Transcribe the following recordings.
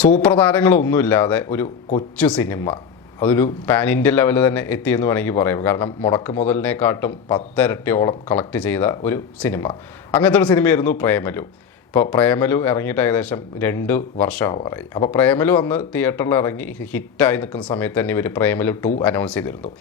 Super താരങ്ങളൊന്നുമില്ലാതെ ഒരു കൊച്ചു cinema. അതൊരു പാൻ ഇന്ത്യൻ ലെവലിൽ തന്നെ എത്തിയെന്ന് വേണമെങ്കിൽ പറയാം. കാരണം മുടക്ക് മുതലിനെക്കാട്ടും പത്തരട്ടിയോളം കളക്ട് ചെയ്ത ഒരു സിനിമ. അങ്ങനത്തെ ഒരു സിനിമയായിരുന്നു പ്രേമലു. ഇപ്പോൾ പ്രേമലു ഇറങ്ങിയിട്ട് ഏകദേശം രണ്ട് വർഷമാവാറായി. അപ്പോൾ പ്രേമലു അന്ന് തിയേറ്ററിൽ ഇറങ്ങി ഹിറ്റായി നിൽക്കുന്ന സമയത്ത് തന്നെ ഇവർ പ്രേമലു ടു അനൗൺസ് ചെയ്തിരുന്നു.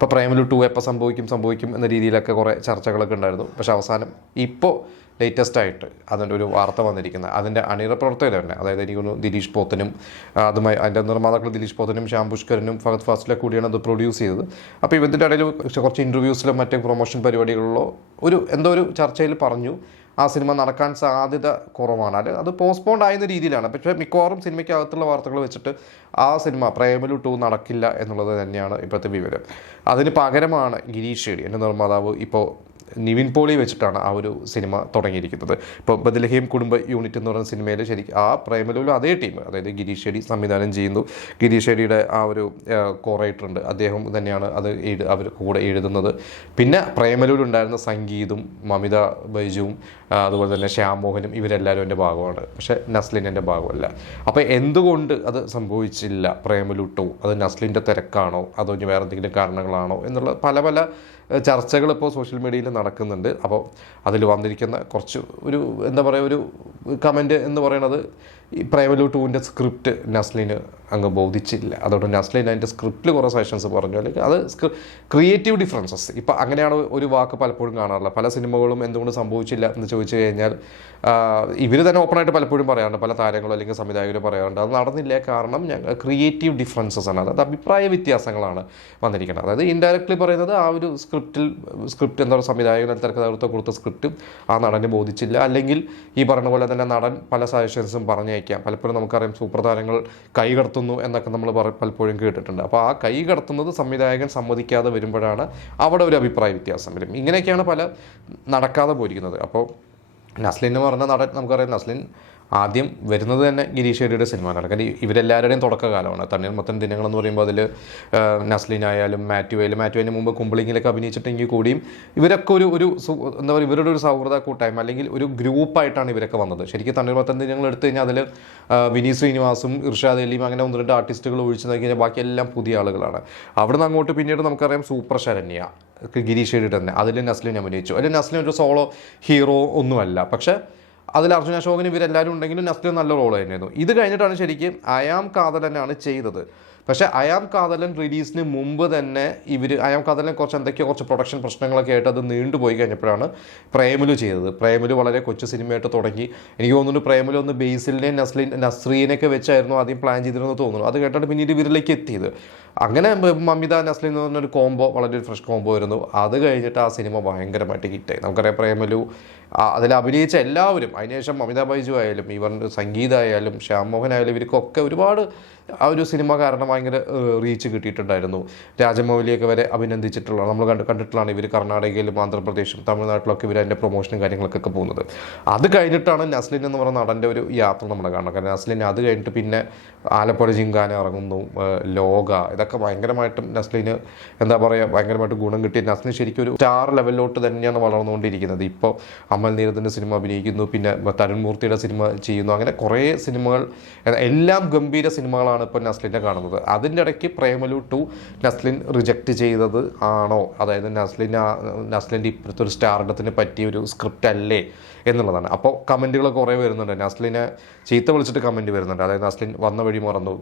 ഇപ്പോൾ പ്രേമലു ടു എപ്പോൾ സംഭവിക്കും സംഭവിക്കും എന്ന രീതിയിലൊക്കെ കുറേ ചർച്ചകളൊക്കെ ഉണ്ടായിരുന്നു. പക്ഷേ അവസാനം ഇപ്പോൾ ലേറ്റസ്റ്റ് ആയിട്ട് അതിന്റെ ഒരു വാർത്ത വന്നിരിക്കുന്നത്. അതിന്റെ അണിയറ പ്രവർത്തകർ തന്നെ. അതായത് എനിക്ക് തോന്നുന്നു ദിലീഷ് പോത്തനും അതുമായി അതിന്റെ നിർമ്മാതാക്കൾ ദിലീഷ് പോത്തനും ശ്യാം പുഷ്കരനും ഫഹദ് ഫാസിലെ കൂടിയാണ് അത് പ്രൊഡ്യൂസ് ചെയ്തത്. അപ്പോൾ ഇവന്റെ ഇടയിൽ കുറച്ച് ഇന്റർവ്യൂസിലും മറ്റേ പ്രൊമോഷൻ പരിപാടികളിലോ ഒരു എന്തോ ഒരു ചർച്ചയിൽ പറഞ്ഞു. ആ സിനിമ നടക്കാൻ സാധ്യത കുറവാണ്. അത് അത് പോസ്റ്റ്പോണ്ട് ആയെന്ന രീതിയിലാണ്. പക്ഷേ മിക്കവാറും സിനിമയ്ക്കകത്തുള്ള വാർത്തകൾ വെച്ചിട്ട് ആ സിനിമ പ്രേമലു ടു നടക്കില്ല എന്നുള്ളത് തന്നെയാണ് ഇപ്പോഴത്തെ വിവരം. അതിന് പകരമാണ് ഗിരീഷ് ഷെഡി എന്റെ നിർമ്മാതാവ് ഇപ്പോൾ നിവിൻ പോളി വെച്ചിട്ടാണ് ആ ഒരു സിനിമ തുടങ്ങിയിരിക്കുന്നത്. ഇപ്പോൾ ബദലഹീം കുടുംബ യൂണിറ്റ് എന്ന് പറയുന്ന സിനിമയിൽ ശരിക്കും ആ പ്രേമലൂലും അതേ ടീം അതായത് ഗിരീഷ് ഷെഡി സംവിധാനം ചെയ്യുന്നു. ഗിരീഷ് ഷെഡിയുടെ ആ ഒരു കോറേറ്റർ ഉണ്ട്. അദ്ദേഹം തന്നെയാണ് അത് എഴു അവർ കൂടെ എഴുതുന്നത്. പിന്നെ പ്രേമലൂലുണ്ടായിരുന്ന സംഗീതും മമിത ബൈജുവും അതുപോലെ തന്നെ ശ്യാം മോഹനും ഇവരെല്ലാവരും എന്റെ ഭാഗമാണ്. പക്ഷേ നസ്ലിൻ എന്റെ ഭാഗമല്ല. അപ്പോൾ എന്തുകൊണ്ട് അത് സംഭവിച്ചില്ല പ്രേമലൂട്ടോ? അത് നസ്ലിന്റെ തിരക്കാണോ? അതോ ഇനി വേറെ എന്തെങ്കിലും കാരണങ്ങളാണോ? എന്നുള്ള പല പല ചർച്ചകൾ ഇപ്പോൾ സോഷ്യൽ മീഡിയയിൽ നടക്കുന്നുണ്ട്. അപ്പോൾ അതിൽ വന്നിരിക്കുന്ന കുറച്ച് ഒരു എന്താ പറയുക ഒരു കമന്റ് എന്ന് പറയുന്നത് ഈ പ്രേമലു ടൂവിന്റെ സ്ക്രിപ്റ്റ് നസ്ലിന് അങ്ങ് ബോധിച്ചില്ല. അതുകൊണ്ട് നസ്ലിൻ അതിന്റെ സ്ക്രിപ്റ്റിൽ കുറേ സെഷൻസ് പറഞ്ഞു. അല്ലെങ്കിൽ അത് ക്രിയേറ്റീവ് ഡിഫറൻസസ് ഇപ്പം അങ്ങനെയാണ് ഒരു വാക്ക് പലപ്പോഴും കാണാറില്ല പല സിനിമകളും എന്തുകൊണ്ട് സംഭവിച്ചില്ല എന്ന് ചോദിച്ചു കഴിഞ്ഞാൽ ഇവർ തന്നെ ഓപ്പണായിട്ട് പലപ്പോഴും പറയാറുണ്ട്. പല താരങ്ങളും അല്ലെങ്കിൽ സംവിധായകരും പറയാറുണ്ട്. അത് നടന്നില്ല. കാരണം ഞങ്ങൾ ക്രിയേറ്റീവ് ഡിഫറൻസസ് ആണ്. അതായത് അഭിപ്രായ വ്യത്യാസങ്ങളാണ് വന്നിരിക്കുന്നത്. അതായത് ഇൻഡയറക്ട്ലി പറയുന്നത് ആ ഒരു സ്ക്രിപ്റ്റിൽ സ്ക്രിപ്റ്റ് എന്താ പറയുക സംവിധായകൻ തിരക്കഥാകൃത്തം കൊടുത്ത സ്ക്രിപ്റ്റ് ആ നടന് ബോധിച്ചില്ല. അല്ലെങ്കിൽ ഈ പറഞ്ഞ പോലെ തന്നെ നടൻ പല സജഷൻസും പറഞ്ഞയക്കാം. പലപ്പോഴും നമുക്കറിയാം സൂപ്പർ താരങ്ങൾ കൈ കടത്തുന്നു എന്നൊക്കെ നമ്മൾ പലപ്പോഴും കേട്ടിട്ടുണ്ട്. അപ്പോൾ ആ കൈ കടത്തുന്നത് സംവിധായകൻ സമ്മതിക്കാതെ വരുമ്പോഴാണ് അവിടെ ഒരു അഭിപ്രായ വ്യത്യാസം വരും. ഇങ്ങനെയൊക്കെയാണ് പല നടക്കാതെ പോയിരിക്കുന്നത്. അപ്പോൾ നസ്ലിൻ എന്ന് പറഞ്ഞ നട നമുക്കറിയാം നസ്ലിൻ ആദ്യം വരുന്നത് തന്നെ ഗിരീഷ് ഏരിയുടെ സിനിമകളാണ് കാരണം ഇവരെല്ലാവരുടെയും തുടക്കകാലമാണ്. തണ്ണീർമത്തൻ ദിനങ്ങൾ എന്ന് പറയുമ്പോൾ അതിൽ നസ്ലിൻ ആയാലും മാത്യു ആയാലും മാത്യുവിന് മുമ്പ് കുമ്പളിങ്ങിലൊക്കെ അഭിനയിച്ചിട്ടെങ്കിൽ കൂടിയും ഇവരൊക്കെ ഒരു ഒരു എന്താ പറയുക ഇവരുടെ ഒരു സൗഹൃദ കൂട്ടായ്മ അല്ലെങ്കിൽ ഒരു ഗ്രൂപ്പായിട്ടാണ് ഇവരൊക്കെ വന്നത്. ശരിക്കും തണ്ണീർ മൊത്തം ദിനങ്ങൾ എടുത്തു കഴിഞ്ഞാൽ അതിൽ വിനീത് ശ്രീനിവാസും ഇർഷാദ് അലിയും അങ്ങനെ ഒന്ന് രണ്ട് ആർട്ടിസ്റ്റുകൾ ഒഴിച്ചു നോക്കി കഴിഞ്ഞാൽ ബാക്കിയെല്ലാം പുതിയ ആളുകളാണ്. അവിടുന്ന് അങ്ങോട്ട് പിന്നീട് നമുക്കറിയാം സൂപ്പർ ശരണ്യ ഗിരീഷ് ഏരിയുടെ തന്നെ. അതിൽ നസ്ലിൻ അഭിനയിച്ചു. അതിൽ നസ്ലിൻ ഒരു സോളോ ഹീറോ ഒന്നുമല്ല. പക്ഷേ അതിൽ അർജുന അശോകൻ ഇവരെല്ലാവരും ഉണ്ടെങ്കിലും നസ്ലിൻ നല്ല റോൾ തന്നെയായിരുന്നു. ഇത് കഴിഞ്ഞിട്ടാണ് ശരിക്കും അയാം കാതലനാണ് ചെയ്തത്. പക്ഷേ അയാം കാതലൻ റിലീസിന് മുമ്പ് തന്നെ ഇവർ അയാം കാതലൻ കുറച്ച് എന്തൊക്കെയോ കുറച്ച് പ്രൊഡക്ഷൻ പ്രശ്നങ്ങളൊക്കെ ആയിട്ട് അത് നീണ്ടുപോയി കഴിഞ്ഞപ്പോഴാണ് പ്രേമലു ചെയ്തത്. പ്രേമലു വളരെ കൊച്ചു സിനിമയായിട്ട് തുടങ്ങി. എനിക്ക് തോന്നുന്നു പ്രേമലു ഒന്ന് ബേസിലിനെയും നസ്ലിൻ നസ്രീനെയൊക്കെ വെച്ചായിരുന്നു ആദ്യം പ്ലാൻ ചെയ്തിരുന്നു തോന്നുന്നു. അത് കേട്ടാണ് പിന്നീട് ഇവരിലേക്ക് എത്തിയത്. അങ്ങനെ മമിത നസ്ലിൻ എന്ന് പറഞ്ഞൊരു കോംബോ വളരെ ഫ്രഷ് കോംബോ ആയിരുന്നു. അത് കഴിഞ്ഞിട്ട് ആ സിനിമ ഭയങ്കരമായിട്ട് ഹിറ്റായി നമുക്കറിയാം പ്രേമലു അതിൽ അഭിനയിച്ച എല്ലാവരും അതിനുശേഷം മമിത ബൈജു ആയാലും ഇവർ സംഗീത ആയാലും ശ്യാം മോഹൻ ആയാലും ഇവർക്കൊക്കെ ഒരുപാട് ആ ഒരു സിനിമ കാരണം ഭയങ്കര റീച്ച് കിട്ടിയിട്ടുണ്ടായിരുന്നു. രാജമൗലിയൊക്കെ വരെ അഭിനന്ദിച്ചിട്ടുള്ള നമ്മൾ കണ്ട് കണ്ടിട്ടുള്ളതാണ് ഇവർ കർണാടകയിലും ആന്ധ്രാപ്രദേശും തമിഴ്നാട്ടിലൊക്കെ ഇവർ അതിന്റെ പ്രൊമോഷനും കാര്യങ്ങൾക്കൊക്കെ പോകുന്നത്. അത് കഴിഞ്ഞിട്ടാണ് നസ്ലിൻ എന്ന് പറയുന്ന നടന്റെ ഒരു യാത്ര നമ്മൾ കാണുന്നത്. കാരണം നസ്ലിൻ അത് കഴിഞ്ഞിട്ട് പിന്നെ ആലപ്പുഴ ജിങ്കാന ഇറങ്ങുന്നു ലോക. ഇതൊക്കെ ഭയങ്കരമായിട്ടും നസ്ലിന് എന്താ പറയുക ഭയങ്കരമായിട്ട് ഗുണം കിട്ടി. നസ്ലിൻ ശരിക്കും ഒരു സ്റ്റാർ ലെവലിലോട്ട് തന്നെയാണ് വളർന്നുകൊണ്ടിരിക്കുന്നത്. ഇപ്പോൾ അമൽ നീരത്തിന്റെ സിനിമ അഭിനയിക്കുന്നു പിന്നെ തരുൺ മൂർത്തിയുടെ സിനിമ ചെയ്യുന്നു. അങ്ങനെ കുറേ സിനിമകൾ എല്ലാം ഗംഭീര സിനിമകളാണ്. ഇപ്പോൾ നസ്ലിനെ കാണുന്നത്. അതിന്റെ ഇടയ്ക്ക് പ്രേമലു ടു നസ്ലിൻ റിജക്റ്റ് ചെയ്തത് ആണോ? അതായത് നസ്ലിൻ നസ്ലിന്റെ ഇപ്പോഴത്തെ ഒരു സ്റ്റാർഡത്തിന് പറ്റിയ ഒരു സ്ക്രിപ്റ്റ് അല്ലേ? എന്നുള്ളതാണ്. അപ്പോൾ കമന്റുകൾ കുറേ വരുന്നുണ്ട്. നസ്ലിനെ ചീത്ത വിളിച്ചിട്ട് കമന്റ് വരുന്നുണ്ട്. അതായത് നസ്ലിൻ വന്ന വഴി മറന്നു.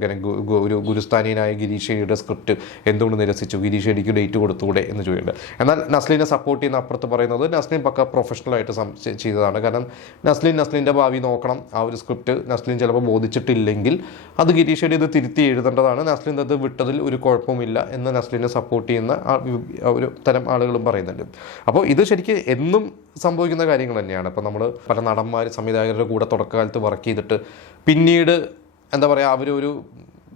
ഒരു ഗുരുസ്ഥാനീയനായ ഗിരീഷയുടെ സ്ക്രിപ്റ്റ് എന്തുകൊണ്ട് നിരസിച്ചു? ഗിരീഷടിക്ക് ഡേറ്റ് കൊടുത്തുകൂടെ എന്ന് ചോദിക്കുന്നുണ്ട്. എന്നാൽ നസ്ലിനെ സപ്പോർട്ട് ചെയ്യുന്ന അപ്പുറത്ത് പറയുന്നത് നസ്ലിൻ പക്ക പ്രൊഫഷണലായിട്ട് ചെയ്തതാണ്. കാരണം നസ്ലിൻ നസ്ലിന്റെ ഭാവി നോക്കണം. ആ ഒരു സ്ക്രിപ്റ്റ് നസ്ലിൻ ചിലപ്പോൾ ബോധിച്ചിട്ടില്ലെങ്കിൽ അത് ഗിരീഷയുടെ ഇത് തിരുത്തി എഴുതേണ്ടതാണ്. നസ്ലിൻ അത് വിട്ടതിൽ ഒരു കുഴപ്പമില്ല എന്ന് നസ്ലിനെ സപ്പോർട്ട് ചെയ്യുന്ന ഒരു തരം ആളുകളും പറയുന്നുണ്ട്. അപ്പോൾ ഇത് ശരിക്കും എന്നും സംഭവിക്കുന്ന കാര്യങ്ങൾ തന്നെയാണ്. ഇപ്പോൾ നമ്മൾ പല നടന്മാർ സംവിധായകരുടെ കൂടെ തുടക്കകാലത്ത് വർക്ക് ചെയ്തിട്ട് പിന്നീട് എന്താ പറയുക അവർ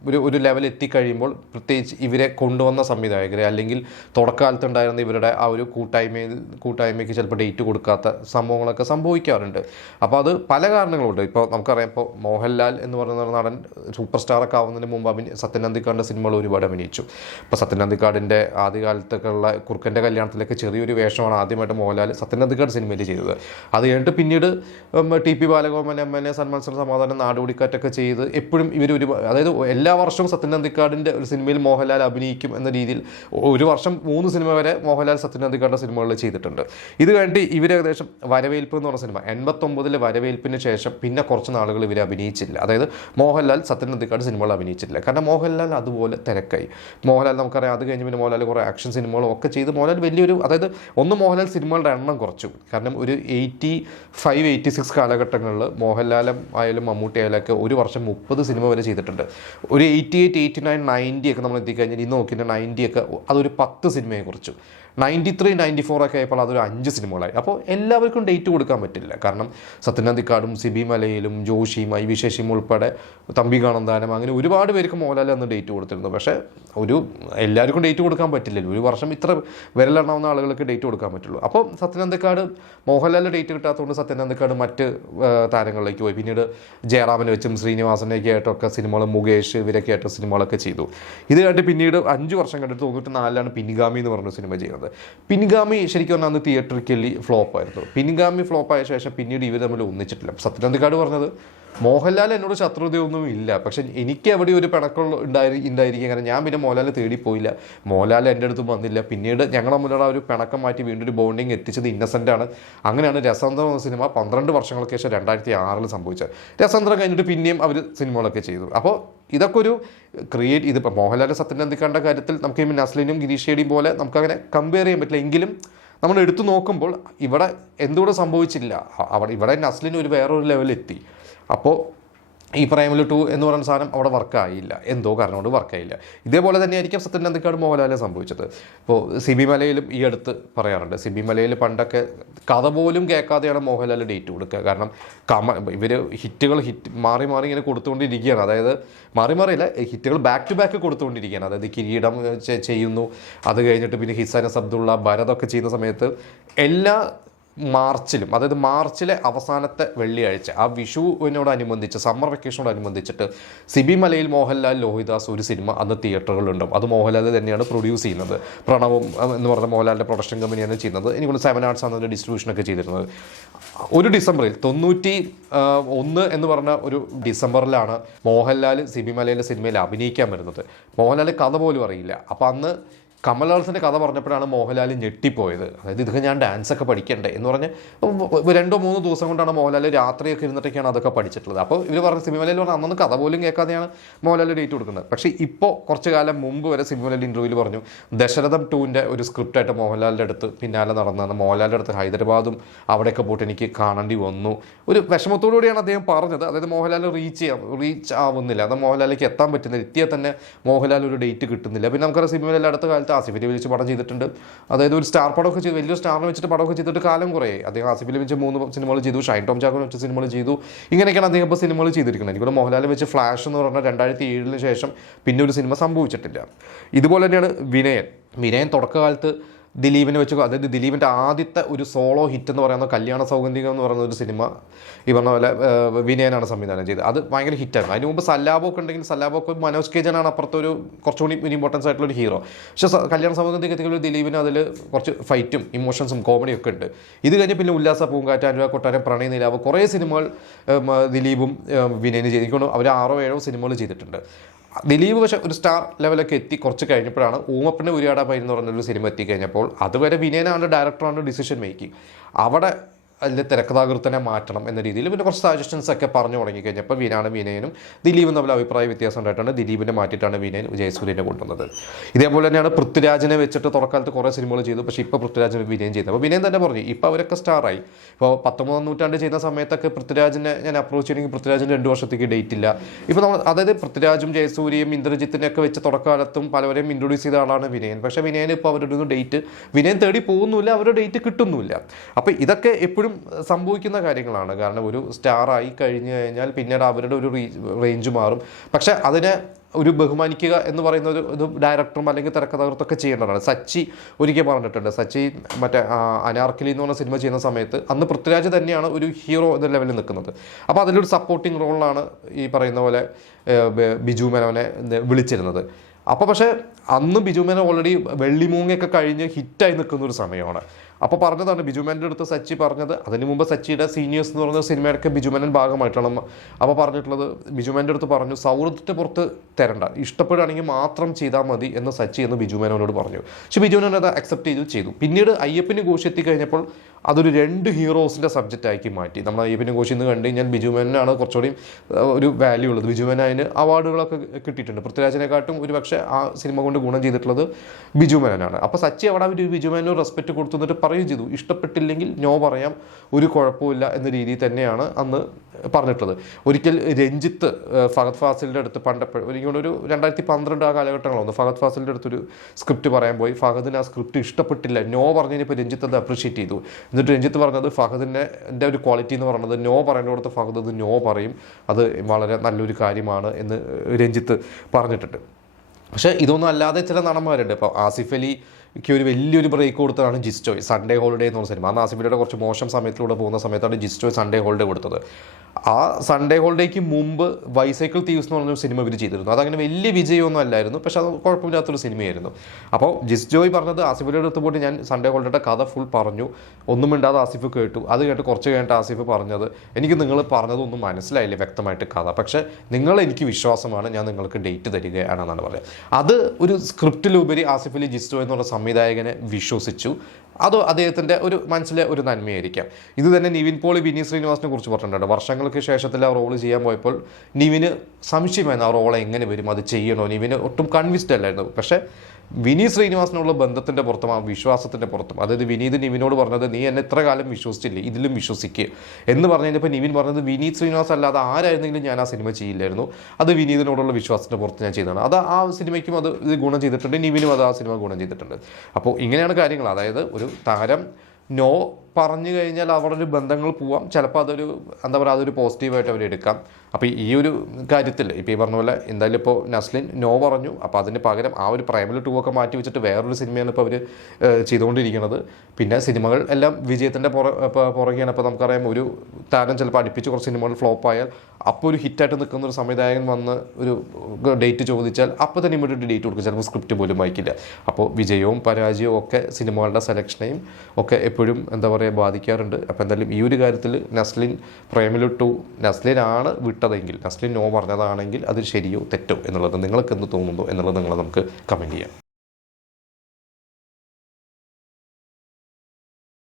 ഒരു ഒരു ലെവൽ എത്തിക്കഴിയുമ്പോൾ പ്രത്യേകിച്ച് ഇവരെ കൊണ്ടുവന്ന സംവിധായകരെ അല്ലെങ്കിൽ തുടക്കകാലത്ത് ഉണ്ടായിരുന്ന ഇവരുടെ ആ ഒരു കൂട്ടായ്മയിൽ കൂട്ടായ്മയ്ക്ക് ചിലപ്പോൾ ഡേറ്റ് കൊടുക്കാത്ത സംഭവങ്ങളൊക്കെ സംഭവിക്കാറുണ്ട്. അപ്പോൾ അത് പല കാരണങ്ങളുണ്ട്. ഇപ്പോൾ നമുക്കറിയാം ഇപ്പോൾ മോഹൻലാൽ എന്ന് പറയുന്ന ഒരു നടൻ സൂപ്പർ സ്റ്റാറൊക്കെ ആവുന്നതിന് മുമ്പ് അഭിനയ സത്യനന്ദിക്കാടിന്റെ സിനിമകൾ ഒരുപാട് അഭിനയിച്ചു. ഇപ്പോൾ സത്യനന്ദിക്കാടിന്റെ ആദ്യകാലത്തൊക്കെയുള്ള കുറുക്കന്റെ കല്യാണത്തിലൊക്കെ ചെറിയൊരു വേഷമാണ് ആദ്യമായിട്ട് മോഹൻലാൽ സത്യനന്ദിക്കാട് സിനിമയിൽ ചെയ്തത്. അത് കഴിഞ്ഞിട്ട് പിന്നീട് T P Balagopal M N A സന്മത്സര സമാധാനം നാടുപിടിക്കാറ്റൊക്കെ ചെയ്ത് എപ്പോഴും ഇവർ ഒരു അതായത് എല്ലാ വർഷവും സത്യനന്ദിക്കാടിന്റെ ഒരു സിനിമയിൽ മോഹൻലാൽ അഭിനയിക്കും എന്ന രീതിയിൽ ഒരു വർഷം മൂന്ന് സിനിമ വരെ മോഹൻലാൽ സത്യനന്ദിക്കാടിന്റെ സിനിമകളിൽ ചെയ്തിട്ടുണ്ട്. ഇത് കഴിഞ്ഞിട്ട് ഇവർ ഏകദേശം വരവേൽപ്പ് എന്ന് പറഞ്ഞ സിനിമ എൺപത്തൊമ്പതിലെ വരവേൽപ്പിന് ശേഷം പിന്നെ കുറച്ച് നാളുകൾ ഇവർ അഭിനയിച്ചില്ല. അതായത് മോഹൻലാൽ സത്യനന്ദിക്കാട് സിനിമകൾ അഭിനയിച്ചിട്ടില്ല. കാരണം മോഹൻലാൽ അതുപോലെ തിരക്കായി. മോഹൻലാൽ നമുക്കറിയാം അത് കഴിഞ്ഞ് പിന്നെ മോഹൻലാൽ കുറേ ആക്ഷൻ സിനിമകളും ഒക്കെ ചെയ്ത് മോഹൻലാൽ വലിയൊരു അതായത് ഒന്ന് മോഹൻലാൽ സിനിമകളുടെ എണ്ണം കുറച്ചു. കാരണം ഒരു എയ്റ്റി ഫൈവ് എയ്റ്റി സിക്സ് കാലഘട്ടങ്ങളിൽ മോഹൻലാലും ആയാലും മമ്മൂട്ടി ആയാലും ഒക്കെ ഒരു വർഷം മുപ്പത് സിനിമ വരെ ചെയ്തിട്ടുണ്ട്. ഒരു eighty eight eighty nine ninety ഒക്കെ നമ്മൾ എത്തിക്കഴിഞ്ഞാൽ ഇന്ന് നോക്കിയിട്ട് നയന്റി ഒക്കെ അതൊരു പത്ത് സിനിമയെ കുറിച്ചു നയന്റി ത്രീ നയന്റി ഫോർ ഒക്കെ ആയപ്പോൾ അതൊരു അഞ്ച് സിനിമകളായി. അപ്പോൾ എല്ലാവർക്കും ഡേറ്റ് കൊടുക്കാൻ പറ്റില്ല. കാരണം സത്യനന്ദിക്കാടും സിബി മലയിലും ജോഷിയും ഐ വിശേഷിയും ഉൾപ്പെടെ തമ്പി കാണന്താനം അങ്ങനെ ഒരുപാട് പേർക്ക് മോഹൻലാൽ അന്ന് ഡേറ്റ് കൊടുത്തിരുന്നു. പക്ഷേ ഒരു എല്ലാവർക്കും ഡേറ്റ് കൊടുക്കാൻ പറ്റില്ലല്ലോ. ഒരു വർഷം ഇത്ര വിരലെണ്ണാവുന്ന ആളുകൾക്ക് ഡേറ്റ് കൊടുക്കാൻ പറ്റുള്ളൂ. അപ്പോൾ സത്യനന്ദിക്കാട് മോഹൻലാലിന് ഡേറ്റ് കിട്ടാത്തതുകൊണ്ട് സത്യനന്ദിക്കാട് മറ്റ് താരങ്ങളിലേക്ക് പോയി. പിന്നീട് ജയറാമിനെ വെച്ചും ശ്രീനിവാസനെയൊക്കെ ആയിട്ടൊക്കെ സിനിമകൾ മുകേഷ് ഇവരൊക്കെ ആയിട്ട് സിനിമകളൊക്കെ ചെയ്തു. ഇത് കഴിഞ്ഞിട്ട് പിന്നീട് അഞ്ച് വർഷം കണ്ടിട്ട് തൊണ്ണൂറ്റി നാലിലാണ് പിൻഗാമി എന്ന് പറഞ്ഞ സിനിമ ചെയ്യുന്നത് പിൻഗാമി ശരിക്കും പറഞ്ഞാൽ അന്ന് തിയേറ്ററിക്കലി ഫ്ലോപ്പായിരുന്നു പിൻഗാമി ഫ്ലോപ്പായ ശേഷം പിന്നീട് ഇവർ തമ്മിൽ ഒന്നിച്ചിട്ടില്ല. സത്യനന്ദിക്കാട് പറഞ്ഞത് മോഹൻലാൽ എന്നോട് ശത്രുതയൊന്നും ഇല്ല. പക്ഷെ എനിക്ക് അവിടെ ഒരു പിണക്കം ഉണ്ടായി ഉണ്ടായിരിക്കും കാരണം ഞാൻ പിന്നെ മോഹൻലാൽ തേടിപ്പോയില്ല മോഹൻലാൽ എന്റെ അടുത്ത് വന്നില്ല. പിന്നീട് ഞങ്ങളെ മുന്നിലുള്ള ഒരു പിണക്കം മാറ്റി വീണ്ടും ഒരു ബോണ്ടിങ് എത്തിച്ചത് ഇന്നസെന്റ് ആണ്. അങ്ങനെയാണ് രസതന്ത്രം എന്ന സിനിമ പന്ത്രണ്ട് വർഷങ്ങൾക്ക് ശേഷം രണ്ടായിരത്തി ആറിൽ സംഭവിച്ചത്. രസതന്ത്രം കഴിഞ്ഞിട്ട് പിന്നെയും അവർ സിനിമകളൊക്കെ ചെയ്തു. അപ്പോൾ ഇതൊക്കെ ഒരു ക്രിയേറ്റ് ഇതിപ്പോൾ മോഹൻലാൽ സത്യനന്ദിക്കാണ്ട കാര്യത്തിൽ നമുക്ക് ഈ നസ്ലിനും ഗിരീഷ് ഷേഡിയും പോലെ നമുക്കങ്ങനെ കമ്പയർ ചെയ്യാൻ പറ്റില്ല. എങ്കിലും നമ്മൾ എടുത്തു നോക്കുമ്പോൾ ഇവിടെ എന്തുകൂടെ സംഭവിച്ചില്ല. അവിടെ ഇവിടെ നസ്ലിന് ഒരു വേറൊരു ലെവലെത്തി അപ്പോൾ ഈ പ്രൈമൽ ടു എന്ന് പറയുന്ന സാധനം അവിടെ വർക്കായില്ല എന്തോ കാരണം കൊണ്ട് വർക്കായില്ല ഇതേപോലെ തന്നെയായിരിക്കും സത്യൻ നന്ദിക്കാട് മോഹൻലാലെ സംഭവിച്ചത്. ഇപ്പോൾ സിബി മലയിലും ഈ അടുത്ത് പറയാറുണ്ട്. സിബി മലയിൽ പണ്ടൊക്കെ കഥ പോലും കേൾക്കാതെയാണ് മോഹൻലാൽ ഡേറ്റ് കൊടുക്കുക. കാരണം കമ ഇവർ ഹിറ്റുകൾ ഹിറ്റ് മാറി മാറി ഇങ്ങനെ കൊടുത്തുകൊണ്ടിരിക്കുകയാണ്. അതായത് മാറി മാറിയില്ല ഹിറ്റുകൾ ബാക്ക് ടു ബാക്ക് കൊടുത്തുകൊണ്ടിരിക്കുകയാണ്. അതായത് കിരീടം ചെയ്യുന്നു. അത് കഴിഞ്ഞിട്ട് പിന്നെ ഹിസാനസ് അബ്ദുള്ള ഭരതൊക്കെ ചെയ്യുന്ന സമയത്ത് എല്ലാ മാർച്ചിലും അതായത് മാർച്ചിലെ അവസാനത്തെ വെള്ളിയാഴ്ച ആ വിഷുവിനോടനുബന്ധിച്ച് സമ്മർ വെക്കേഷനോടനുബന്ധിച്ചിട്ട് സിബി മലയിൽ മോഹൻലാൽ ലോഹിദാസ് ഒരു സിനിമ അന്ന് തിയേറ്ററുകളിലുണ്ടാവും അത് മോഹൻലാൽ തന്നെയാണ് പ്രൊഡ്യൂസ് ചെയ്യുന്നത്. പ്രണവും എന്ന് പറഞ്ഞ മോഹൻലാലിന്റെ പ്രൊഡക്ഷൻ കമ്പനിയാണ് ചെയ്യുന്നത്. എനിക്കുള്ള സെവൻ ആർട്സ് ആണ് അതിന്റെ ഡിസ്ട്രിബ്യൂഷനൊക്കെ ചെയ്തിരുന്നത്. ഒരു ഡിസംബറിൽ തൊണ്ണൂറ്റി ഒന്ന് എന്ന് പറഞ്ഞ ഒരു ഡിസംബറിലാണ് മോഹൻലാൽ സിബി മലയിലെ സിനിമയിൽ അഭിനയിക്കാൻ വരുന്നത്. മോഹൻലാൽ കഥ പോലും അറിയില്ല. അപ്പോൾ അന്ന് കമൽഹാസന്റെ കഥ പറഞ്ഞപ്പോഴാണ് മോഹൻലാൽ ഞെട്ടിപ്പോയത്. അതായത് ഇതൊക്കെ ഞാൻ ഡാൻസൊക്കെ പഠിക്കണ്ടേ എന്ന് പറഞ്ഞ് രണ്ടോ മൂന്നോ ദിവസം കൊണ്ടാണ് മോഹൻലാൽ രാത്രിയൊക്കെ ഇരുന്നിട്ടൊക്കെയാണ് അതൊക്കെ പഠിച്ചിട്ടുള്ളത്. അപ്പോൾ ഇവർ പറഞ്ഞ സിനിമയിൽ പറഞ്ഞ അന്നൊന്നും കഥ പോലും കേൾക്കാതെയാണ് മോഹൻലാൽ ഡേറ്റ് കൊടുക്കുന്നത്. പക്ഷേ ഇപ്പോൾ കുറച്ച് കാലം മുമ്പ് വരെ സിനിമയിൽ ഇന്റർവ്യൂവിൽ പറഞ്ഞു ദശരഥം ടൂവിന്റെ ഒരു സ്ക്രിപ്റ്റായിട്ട് മോഹൻലാലിന്റെ അടുത്ത് പിന്നാലെ നടന്നതാണ്. മോഹൻലാലിന്റെ അടുത്ത് ഹൈദരാബാദും അവിടെയൊക്കെ പോയിട്ട് എനിക്ക് കാണേണ്ടി വന്നു. ഒരു വിഷമത്തോടുകൂടിയാണ് അദ്ദേഹം പറഞ്ഞത്. അതായത് മോഹൻലാൽ റീച്ച് ചെയ്യാം റീച്ച് ആവുന്നില്ല. അത് മോഹൻലാലിലേക്ക് എത്താൻ പറ്റുന്നില്ല. എത്തിയാൽ തന്നെ മോഹൻലാൽ ഒരു ഡേറ്റ് കിട്ടുന്നില്ല. പിന്നെ നമുക്കറിയാം സിനിമയിൽ അടുത്ത കാലത്ത് ആസിഫിനെ വിളിച്ച് പടം ചെയ്തിട്ടുണ്ട്. അതായത് ഒരു സ്റ്റാർ പടമൊക്കെ ചെയ്തു വലിയ സ്റ്റാറിനെ വെച്ചിട്ട് പടമൊക്കെ ചെയ്തിട്ട് കാലം കുറേ. അദ്ദേഹം ആസിഫിൽ വെച്ച് മൂന്ന് സിനിമകൾ ചെയ്തു ഷൈൻ ടോം ചാക്കോനെ വെച്ച് സിനിമകൾ ചെയ്തു. ഇങ്ങനെയൊക്കെയാണ് അദ്ദേഹം ഇപ്പോൾ സിനിമകൾ ചെയ്തിരിക്കുന്നത്. എനിക്കൂടെ മോഹൻലാലിൽ വെച്ച് ഫ്ലാഷ് എന്ന് പറഞ്ഞാൽ രണ്ടായിരത്തി ഏഴിന് ശേഷം പിന്നെ ഒരു സിനിമ സംഭവിച്ചിട്ടില്ല. ഇതുപോലെ തന്നെയാണ് വിനയൻ. വിനയൻ തുടക്കകാലത്ത് ദിലീപിനെ വെച്ച് അതായത് ദിലീപിന്റെ ആദ്യത്തെ ഒരു സോളോ ഹിറ്റ് എന്ന് പറയുന്ന കല്യാണ സൗഗന്ധികം എന്ന് പറയുന്ന ഒരു സിനിമ ഈ പറഞ്ഞ പോലെ വിനയനാണ് സംവിധാനം ചെയ്തത്. അത് ഭയങ്കര ഹിറ്റായിരുന്നു അതിന് മുമ്പ് സല്ലാബോക്ക് ഉണ്ടെങ്കിൽ സല്ലാബോക്ക് മനോജ് കേജനാണ് അപ്പുറത്തെ ഒരു കുറച്ചുകൂടി ഇമ്പോർട്ടൻസ് ആയിട്ടുള്ള ഒരു ഹീറോ പക്ഷേ കല്യാണ സൗഗന്ധികത്തിൽ ദിലീപിന് അതിൽ കുറച്ച് ഫൈറ്റും ഇമോഷൻസും കോമഡിയും ഒക്കെ ഉണ്ട്. ഇത് കഴിഞ്ഞ് പിന്നെ ഉല്ലാസ പൂങ്കാറ്റ അനുരാ കൊട്ടാരം പ്രണയ നിലാവ് കുറേ സിനിമകൾ ദിലീപും വിനയനും ചെയ്തിരിക്കുന്നു. അവർ ആറോ ഏഴോ സിനിമകൾ ചെയ്തിട്ടുണ്ട്. ദിലീപ് പക്ഷെ ഒരു സ്റ്റാർ ലെവലൊക്കെ എത്തി കുറച്ച് കഴിഞ്ഞപ്പോഴാണ് ഊമപ്പിന് ഉരിയാടാ പൈ എന്ന് പറഞ്ഞൊരു സിനിമ എത്തിക്കഴിഞ്ഞപ്പോൾ അതുവരെ വിനയനാണ് ഡയറക്ടറാണ് ഡിസിഷൻ മേക്കിംഗ് അവിടെ അതിൽ തിരക്കഥാകൃത്തിനെ മാറ്റണം എന്ന രീതിയിൽ പിന്നെ കുറച്ച് സജഷൻസ് ഒക്കെ പറഞ്ഞു തുടങ്ങി കഴിഞ്ഞപ്പോൾ വീനാണ് വിനയനും ദിലീപും തമ്മിൽ അഭിപ്രായ വ്യത്യാസം ഉണ്ടായിട്ടാണ് ദിലീപിനെ മാറ്റിയിട്ടാണ് വിനയൻ വിജയസൂര്യനെ കൊണ്ടുവന്നത്. ഇതേപോലെ തന്നെയാണ് പൃഥ്വിരാജിനെ വെച്ചിട്ട് തുടക്കാലത്ത് കുറേ സിനിമകൾ ചെയ്തു. പക്ഷേ ഇപ്പോൾ പൃഥ്വിരാജിന് വിനയൻ ചെയ്തു. അപ്പോൾ വിനയൻ തന്നെ പറഞ്ഞു ഇപ്പോൾ അവരൊക്കെ സ്റ്റാറായി ഇപ്പോൾ പത്തൊമ്പതാം നൂറ്റാണ്ട് ചെയ്യുന്ന സമയത്തൊക്കെ പൃഥ്വിരാജിനെ ഞാൻ അപ്രോച്ച് ചെയ്യണമെങ്കിൽ പൃഥ്വിരാജിന് രണ്ട് വർഷത്തേക്ക് ഡേറ്റ് ഇല്ല. ഇപ്പോൾ നമ്മൾ അതായത് പൃഥ്വിരാജും ജയസൂര്യയും ഇന്ദ്രജിത്തിനെ ഒക്കെ വെച്ച് തുടക്കാലത്തും പലവരെയും ഇൻട്രൊഡ്യൂസ് ചെയ്ത ആളാണ് വിനയൻ പക്ഷേ വിനയൻ ഇപ്പോൾ അവരുടെ ഡേറ്റ് വിനയൻ തേടി പോകുന്നില്ല അവരുടെ ഡേറ്റ് കിട്ടുന്നില്ല അപ്പോൾ ഇതൊക്കെ എപ്പോഴും സംഭവിക്കുന്ന കാര്യങ്ങളാണ്. കാരണം ഒരു സ്റ്റാർ ആയി കഴിഞ്ഞു കഴിഞ്ഞാൽ പിന്നീട് അവരുടെ ഒരു റേഞ്ച് മാറും. പക്ഷേ അതിനെ ഒരു ബഹുമാനിക്കുക എന്ന് പറയുന്ന ഒരു ഇത് ഡയറക്ടറും അല്ലെങ്കിൽ തിരക്കഥാകൃത്തൊക്കെ ചെയ്യേണ്ടതാണ്. സച്ചി ഒരിക്കൽ പറഞ്ഞിട്ടുണ്ട്. സച്ചി മറ്റേ അനാർക്കലി എന്ന് പറഞ്ഞ സിനിമ ചെയ്യുന്ന സമയത്ത് അന്ന് പൃഥ്വിരാജ് തന്നെയാണ് ഒരു ഹീറോ എന്ന ലെവലിൽ നിൽക്കുന്നത്. അപ്പോൾ അതിലൊരു സപ്പോർട്ടിങ് റോളാണ് ഈ പറയുന്ന പോലെ ബിജു മേനോനെ വിളിച്ചിരുന്നത്. അപ്പോൾ പക്ഷേ അന്ന് ബിജുമേന ഓൾറെഡി വെള്ളിമൂങ്ങയൊക്കെ കഴിഞ്ഞ് ഹിറ്റായി നിൽക്കുന്ന ഒരു സമയമാണ്. അപ്പോൾ പറഞ്ഞതാണ് ബിജുമേന്റെ അടുത്ത് സച്ചി പറഞ്ഞത് അതിന് മുമ്പ് സച്ചിയുടെ സീനിയേഴ്സ് എന്ന് പറയുന്ന സിനിമയൊക്കെ ബിജുമേനൻ ഭാഗമായിട്ടാണ് അപ്പോൾ പറഞ്ഞിട്ടുള്ളത്. ബിജുമേന്റെ അടുത്ത് പറഞ്ഞു സൗഹൃദത്തെ പുറത്ത് തരണ്ട ഇഷ്ടപ്പെടുകയാണെങ്കിൽ മാത്രം ചെയ്താൽ മതി എന്ന് സച്ചി എന്ന് ബിജുമേനോട് പറഞ്ഞു. പക്ഷെ ബിജുമേനോൻ അത് അക്സെപ്റ്റ് ചെയ്തു ചെയ്തു. പിന്നീട് അയ്യപ്പന് ഘോഷ് എത്തിക്കഴിഞ്ഞപ്പോൾ അതൊരു രണ്ട് ഹീറോസിന്റെ സബ്ജക്റ്റ് ആക്കി മാറ്റി. നമ്മൾ അയ്യപ്പന് ഇന്ന് കണ്ടു കഴിഞ്ഞാൽ ബിജുമേനാണ് കുറച്ചുകൂടി ഒരു വാല്യൂ ഉള്ളത്. ബിജുമേന അതിന് അവാർഡുകളൊക്കെ കിട്ടിയിട്ടുണ്ട്. പൃഥ്വിരാജിനെക്കാട്ടും ഒരു ആ സിനിമ കൊണ്ട് ഗുണം ചെയ്തിട്ടുള്ളത് ബിജു മേനോനാണ്. അപ്പോൾ സച്ചി അവിടെ ഒരു ബിജു മേനോ റെസ്പെക്റ്റ് കൊടുത്തു എന്നിട്ട് പറയുകയും ചെയ്തു. ഇഷ്ടപ്പെട്ടില്ലെങ്കിൽ നോ പറയാം ഒരു കുഴപ്പമില്ല എന്ന രീതിയിൽ തന്നെയാണ് അന്ന് പറഞ്ഞിട്ടുള്ളത്. ഒരിക്കൽ രഞ്ജിത്ത് ഫഹദ് ഫാസിലിന്റെ അടുത്ത് എനിക്കൊരു ഒരു രണ്ടായിരത്തി പന്ത്രണ്ട് ആ കാലഘട്ടങ്ങളൊന്ന് ഫഹദ് ഫാസിലിന്റെ അടുത്തൊരു സ്ക്രിപ്റ്റ് പറയാൻ പോയി. ഫഹദിന് ആ സ്ക്രിപ്റ്റ് ഇഷ്ടപ്പെട്ടില്ല. നോ പറഞ്ഞതിപ്പോൾ രഞ്ജിത്ത് അത് അപ്രീഷിയേറ്റ് ചെയ്തു. എന്നിട്ട് രഞ്ജിത്ത് പറഞ്ഞത് ഫഹദിന്റെ എന്റെ ഒരു ക്വാളിറ്റി എന്ന് പറയുന്നത് നോ പറയേണ്ടടുത്ത് ഫഹദ് അത് നോ പറയും. അത് വളരെ നല്ലൊരു കാര്യമാണ് എന്ന് രഞ്ജിത്ത് പറഞ്ഞിട്ടുണ്ട്. പക്ഷേ ഇതൊന്നും അല്ലാതെ ചില നടന്മാരുണ്ട്. ഇപ്പോൾ ആസിഫ് അലിക്ക് ഒരു വലിയൊരു ബ്രേക്ക് കൊടുത്തതാണ് ജിസ്റ്റോയ് സൺഡേ ഹോളിഡേ എന്ന് പറഞ്ഞ സിനിമ. ആ നാസിമിയുടെ കുറച്ച് മോശം സമയത്തിലൂടെ പോകുന്ന സമയത്താണ് ജിസ്റ്റോയ് സൺഡേ ഹോളിഡേ കൊടുത്തത്. ആ സൺഡേ ഹോളിഡേക്ക് മുമ്പ് വൈസൈക്കിൾ തീവ്സ് എന്ന് പറഞ്ഞൊരു സിനിമ ഇവർ ചെയ്തിരുന്നു. അതങ്ങനെ വലിയ വിജയമൊന്നും അല്ലായിരുന്നു പക്ഷെ അത് കുഴപ്പമില്ലാത്തൊരു സിനിമയായിരുന്നു. അപ്പോൾ ജിസ്ജോയ് പറഞ്ഞത് ആസിഫിന്റെ അടുത്ത് പോയിട്ട് ഞാൻ സൺഡേ ഹോളിഡേയുടെ കഥ ഫുൾ പറഞ്ഞു. ഒന്നും മിണ്ടാതെ ആസിഫ് കേട്ടു. അത് കേട്ട് കുറച്ച് കഴിഞ്ഞിട്ട് ആസിഫ് പറഞ്ഞത് എനിക്ക് നിങ്ങൾ പറഞ്ഞതൊന്നും മനസ്സിലായില്ല വ്യക്തമായിട്ട് കഥ. പക്ഷേ നിങ്ങൾ എനിക്ക് വിശ്വാസമാണ് ഞാൻ നിങ്ങൾക്ക് ഡേറ്റ് തരികയാണെന്നാണ് പറയുക. അത് ഒരു സ്ക്രിപ്റ്റിലുപരി ആസിഫ് അലി എന്ന് എന്നുള്ള സംവിധായകനെ വിശ്വസിച്ചു. അത് അദ്ദേഹത്തിന്റെ ഒരു മനസ്സിലെ ഒരു നന്മയായിരിക്കാം. ഇത് തന്നെ നിവിൻ പോളി വിനീത് ശ്രീനിവാസിനെ കുറിച്ച് പറഞ്ഞിട്ടുണ്ട്. വർഷങ്ങൾക്ക് ശേഷത്തിൽ ആ റോൾ ചെയ്യാൻ പോയപ്പോൾ നിവിന് സംശയമായിരുന്നു ആ റോൾ എങ്ങനെ വരും അത് ചെയ്യണോ? നിവിന് ഒട്ടും കൺവിൻസ്ഡ് അല്ലായിരുന്നു. പക്ഷേ വിനീത് ശ്രീനിവാസിനുള്ള ബന്ധത്തിന്റെ പുറത്തും ആ വിശ്വാസത്തിന്റെ പുറത്തും. അതായത് വിനീത് നിവിനോട് പറഞ്ഞത് നീ എന്നെ ഇത്ര കാലം വിശ്വസിച്ചില്ലേ? ഇതിലും വിശ്വസിക്കുക എന്ന് പറഞ്ഞു കഴിഞ്ഞപ്പോൾ നിവിൻ പറഞ്ഞത് വിനീത് ശ്രീനിവാസ് അല്ലാതെ ആരായിരുന്നെങ്കിലും ഞാൻ ആ സിനിമ ചെയ്യില്ലായിരുന്നു. അത് വിനീതിനോടുള്ള വിശ്വാസത്തിന്റെ പുറത്ത് ഞാൻ ചെയ്തതാണ്. അത് ആ സിനിമയ്ക്കും അത് ഇത് ഗുണം ചെയ്തിട്ടുണ്ട്. നിവിനും അത് ആ സിനിമ ഗുണം ചെയ്തിട്ടുണ്ട്. അപ്പോൾ ഇങ്ങനെയാണ് കാര്യങ്ങൾ. അതായത് ഒരു താരം നോ പറഞ്ഞു കഴിഞ്ഞാൽ അവരുടെ ബന്ധങ്ങൾ പോവാം. ചിലപ്പോൾ അതൊരു എന്താ പറയുക അതൊരു പോസിറ്റീവായിട്ട് അവർ എടുക്കാം. അപ്പോൾ ഈ ഒരു കാര്യത്തിൽ ഇപ്പോൾ ഈ പറഞ്ഞ പോലെ എന്തായാലും ഇപ്പോൾ നസ്ലിൻ നോ പറഞ്ഞു. അപ്പോൾ അതിന് പകരം ആ ഒരു പ്രൈമറി ടൂ ഒക്കെ മാറ്റി വെച്ചിട്ട് വേറൊരു സിനിമയാണ് ഇപ്പോൾ അവർ ചെയ്തുകൊണ്ടിരിക്കുന്നത് പിന്നെ സിനിമകൾ എല്ലാം വിജയത്തിന്റെ പുറ പുറകെയാണ്. അപ്പോൾ നമുക്കറിയാം ഒരു താരം ചിലപ്പോൾ അടുപ്പിച്ച് കുറച്ച് സിനിമകൾ ഫ്ലോപ്പ് ആയാൽ അപ്പോൾ ഒരു ഹിറ്റായിട്ട് നിൽക്കുന്ന ഒരു സംവിധായകൻ വന്ന് ഒരു ഡേറ്റ് ചോദിച്ചാൽ അപ്പോൾ തന്നെ ഇമ്മീഡിയറ്റ് ഡേറ്റ് കൊടുക്കും. ചിലപ്പോൾ സ്ക്രിപ്റ്റ് പോലും വായിക്കില്ല. അപ്പോൾ വിജയവും പരാജയവും ഒക്കെ സിനിമകളുടെ സെലക്ഷനെയും ഒക്കെ എപ്പോഴും എന്താ പറയുക ബാധിക്കാറുണ്ട്. അപ്പോൾ എന്തായാലും ഈ ഒരു കാര്യത്തിൽ നസ്ലിൻ പ്രേമിലു ടു നസ്ലിനാണ് വിട്ടതെങ്കിൽ നസ്ലിൻ നോ പറഞ്ഞതാണെങ്കിൽ അത് ശരിയോ തെറ്റോ എന്നുള്ളത് നിങ്ങൾക്ക് എന്ത് തോന്നുന്നു എന്നുള്ളത് നിങ്ങൾ നമുക്ക് കമന്റ് ചെയ്യാം.